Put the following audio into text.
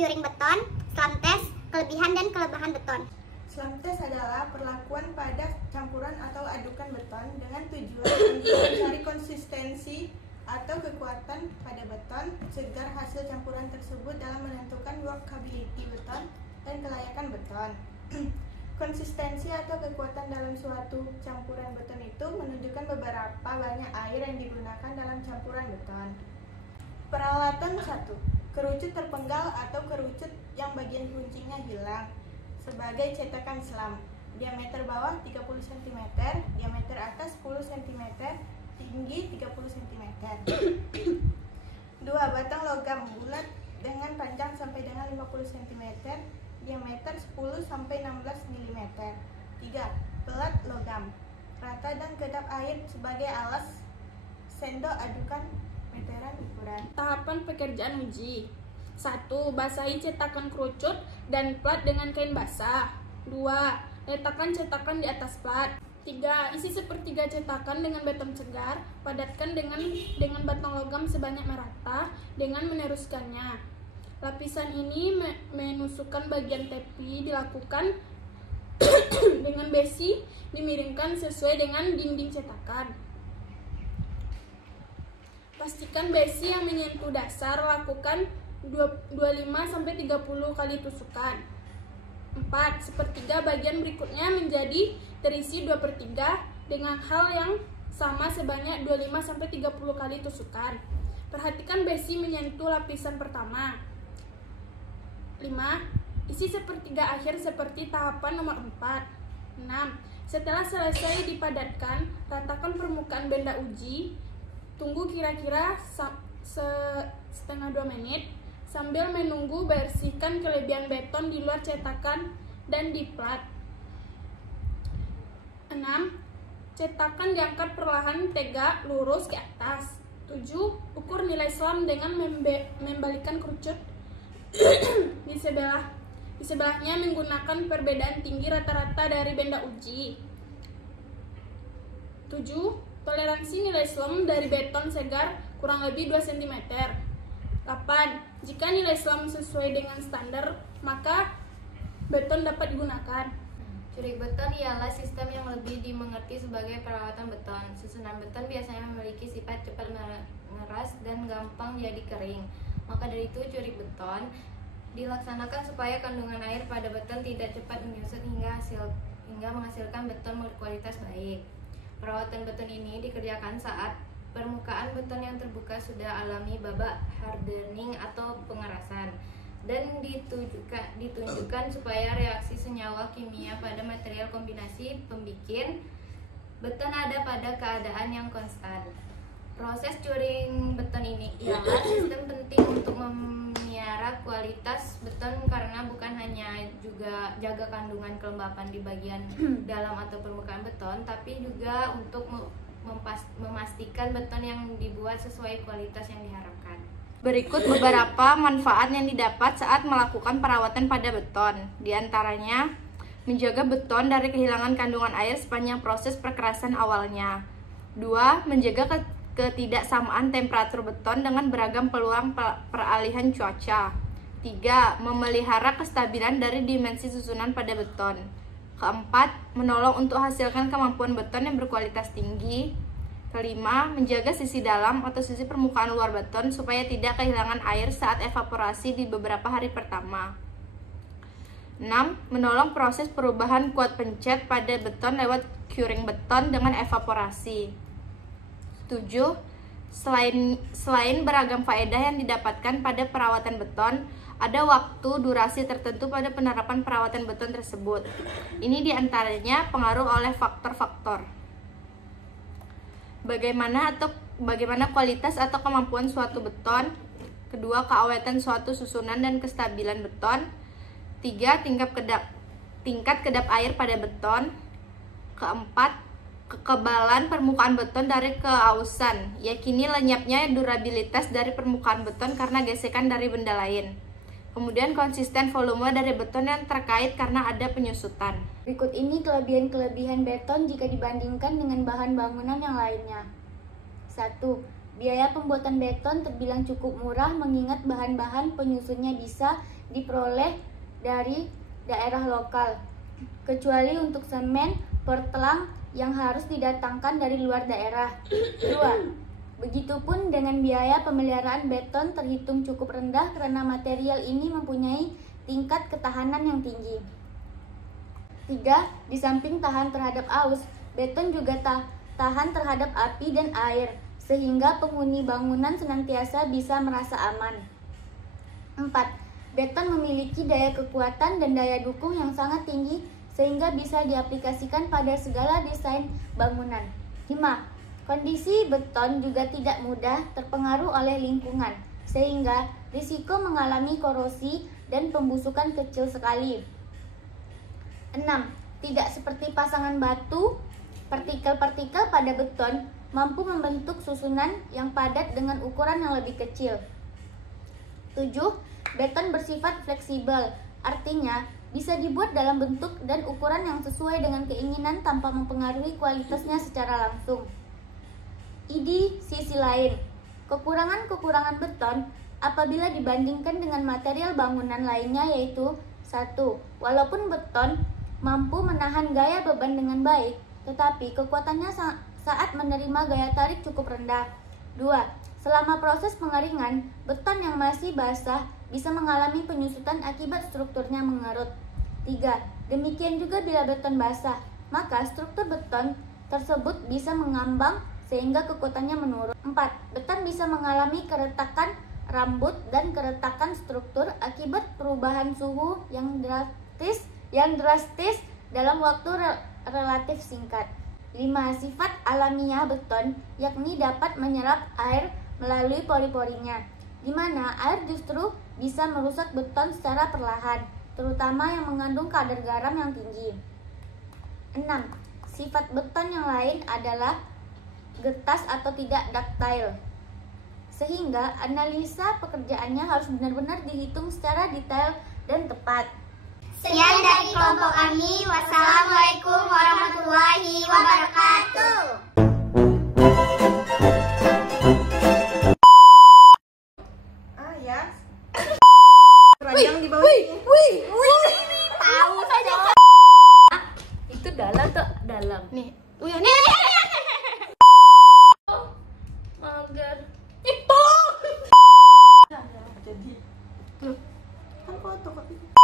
curing beton, SLAM test, kelebihan dan kelemahan beton. SLAM test adalah perlakuan pada campuran atau adukan beton dengan tujuan untuk mencari konsistensi atau kekuatan pada beton, segar hasil campuran tersebut dalam menentukan workability beton dan kelayakan beton. Konsistensi atau kekuatan dalam suatu campuran beton itu menunjukkan beberapa banyak air yang digunakan dalam campuran beton. Peralatan 1. Kerucut terpenggal atau kerucut yang bagian kuncinya hilang sebagai cetakan SLAM. Diameter bawah 30 cm, diameter atas 10 cm, tinggi 30 cm. 2. Batang logam bulat dengan panjang sampai dengan 50 cm, diameter 10 sampai 16 mm. 3. Pelat logam, rata dan kedap air sebagai alas sendok adukan meteran ukuran. Tahapan pekerjaan uji. 1. Basahi cetakan kerucut dan plat dengan kain basah. 2. Letakkan cetakan di atas plat. 3. Isi sepertiga cetakan dengan beton segar, padatkan dengan batang logam sebanyak merata dengan meneruskannya. Lapisan ini menusukkan bagian tepi dilakukan dengan besi dimiringkan sesuai dengan dinding cetakan. Pastikan besi yang menyentuh dasar, lakukan 25-30 kali tusukan. 4. Sepertiga bagian berikutnya menjadi terisi 2/3 dengan hal yang sama sebanyak 25-30 kali tusukan. Perhatikan besi menyentuh lapisan pertama. 5. Isi sepertiga akhir seperti tahapan nomor 4. 6. Setelah selesai dipadatkan, ratakan permukaan benda uji. Tunggu kira-kira setengah 2 menit. Sambil menunggu, bersihkan kelebihan beton di luar cetakan dan di plat. 6. Cetakan diangkat perlahan tegak lurus ke atas. 7. Ukur nilai SLAM dengan membalikan kerucut di sebelahnya menggunakan perbedaan tinggi rata-rata dari benda uji. 7. Toleransi nilai SLAM dari beton segar kurang lebih 2 cm. 8. Jika nilai SLAM sesuai dengan standar, maka beton dapat digunakan. Curing beton ialah sistem yang lebih dimengerti sebagai perawatan beton. Susunan beton biasanya memiliki sifat cepat mengeras dan gampang jadi kering. Maka dari itu curing beton dilaksanakan supaya kandungan air pada beton tidak cepat menyusut hingga menghasilkan beton berkualitas baik. Perawatan beton ini dikerjakan saat permukaan beton yang terbuka sudah alami babak hardening atau pengerasan, dan ditunjukkan supaya reaksi senyawa kimia pada material kombinasi pembikin beton ada pada keadaan yang konstan. Proses curing beton ini ialah sistem penting untuk memelihara kualitas beton karena bukan hanya juga jaga kandungan kelembapan di bagian dalam atau permukaan beton, tapi juga untuk memastikan beton yang dibuat sesuai kualitas yang diharapkan. Berikut beberapa manfaat yang didapat saat melakukan perawatan pada beton. Di antaranya, menjaga beton dari kehilangan kandungan air sepanjang proses perkerasan awalnya. 2. Menjaga ketidaksamaan temperatur beton dengan beragam peluang peralihan cuaca. 3. Memelihara kestabilan dari dimensi susunan pada beton. 4. Menolong untuk hasilkan kemampuan beton yang berkualitas tinggi. 5. Menjaga sisi dalam atau sisi permukaan luar beton supaya tidak kehilangan air saat evaporasi di beberapa hari pertama. 6. Menolong proses perubahan kuat pencet pada beton lewat curing beton dengan evaporasi. 7. Selain beragam faedah yang didapatkan pada perawatan beton, ada waktu durasi tertentu pada penerapan perawatan beton tersebut. Ini diantaranya pengaruh oleh faktor-faktor. Bagaimana kualitas atau kemampuan suatu beton. Kedua, keawetan suatu susunan dan kestabilan beton. 3. Tingkat kedap air pada beton. 4. Kekebalan permukaan beton dari keausan. Yakini lenyapnya durabilitas dari permukaan beton karena gesekan dari benda lain. Kemudian konsisten volume dari beton yang terkait karena ada penyusutan. Berikut ini kelebihan-kelebihan beton jika dibandingkan dengan bahan bangunan yang lainnya. 1. Biaya pembuatan beton terbilang cukup murah mengingat bahan-bahan penyusunnya bisa diperoleh dari daerah lokal, kecuali untuk semen portland yang harus didatangkan dari luar daerah. 2. Begitupun dengan biaya pemeliharaan beton terhitung cukup rendah karena material ini mempunyai tingkat ketahanan yang tinggi. 3. Di samping tahan terhadap aus, beton juga tahan terhadap api dan air, sehingga penghuni bangunan senantiasa bisa merasa aman. 4. Beton memiliki daya kekuatan dan daya dukung yang sangat tinggi sehingga bisa diaplikasikan pada segala desain bangunan. 5. Kondisi beton juga tidak mudah terpengaruh oleh lingkungan, sehingga risiko mengalami korosi dan pembusukan kecil sekali. 6. Tidak seperti pasangan batu, partikel-partikel pada beton mampu membentuk susunan yang padat dengan ukuran yang lebih kecil. 7. Beton bersifat fleksibel, artinya bisa dibuat dalam bentuk dan ukuran yang sesuai dengan keinginan tanpa mempengaruhi kualitasnya secara langsung. Di sisi lain, kekurangan-kekurangan beton apabila dibandingkan dengan material bangunan lainnya yaitu 1. Walaupun beton mampu menahan gaya beban dengan baik, tetapi kekuatannya saat menerima gaya tarik cukup rendah. 2. Selama proses pengeringan, beton yang masih basah bisa mengalami penyusutan akibat strukturnya mengerut. 3. Demikian juga bila beton basah, maka struktur beton tersebut bisa mengambang sehingga kekuatannya menurun. 4. Beton bisa mengalami keretakan rambut dan keretakan struktur akibat perubahan suhu yang drastis dalam waktu relatif singkat. 5. Sifat alamiah beton yakni dapat menyerap air melalui pori-porinya, di mana air justru bisa merusak beton secara perlahan, terutama yang mengandung kadar garam yang tinggi. 6. Sifat beton yang lain adalah getas atau tidak ductile, sehingga analisa pekerjaannya harus benar-benar dihitung secara detail dan tepat. Sekian dari kelompok kami. Wassalamualaikum warahmatullahi wabarakatuh. Ya. Keranjang di bawah ini. Tahu saja. Itu dalam tuh dalam. Nih, Mager. Jadi kan foto kopi.